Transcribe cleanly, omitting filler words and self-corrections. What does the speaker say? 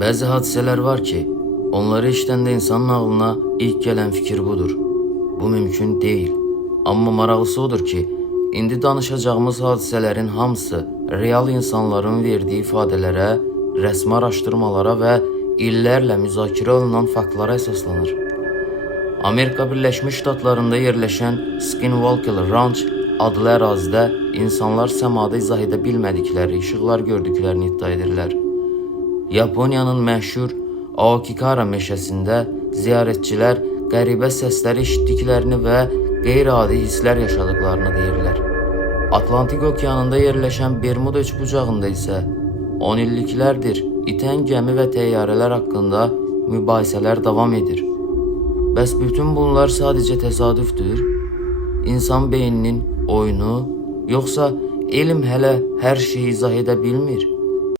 Bəzi hadisələr var ki, onları işləndə insanın ağlına ilk gələn fikir budur. Bu mümkün deyil. Amma maraqlısı odur ki, indi danışacağımız hadisələrin hamısı real insanların verdiyi ifadələrə, rəsmi araşdırmalara və illərlə müzakirə olunan faktlara əsaslanır. Amerika Birləşmiş Ştatlarında yerləşən Skinwalker Ranch adlı ərazidə insanlar səmada izah edə bilmədikləri işıqlar gördüklərini iddia edirlər. Yaponiyanın məşhur Aokigahara meşəsində ziyarətçilər qəribə səslər eşitdiklərini və qeyri-adi hisslər yaşadıklarını deyirlər. Atlantik okeanında yerləşən Bermuda üçbucağında isə 10 illiklərdir itən gəmi və təyyarələr haqqında mübahisələr davam edir. Bəs bütün bunlar sadəcə təsadüfdür? İnsan beyninin oyunu, yoxsa elm hələ hər şeyi izah edə bilmir?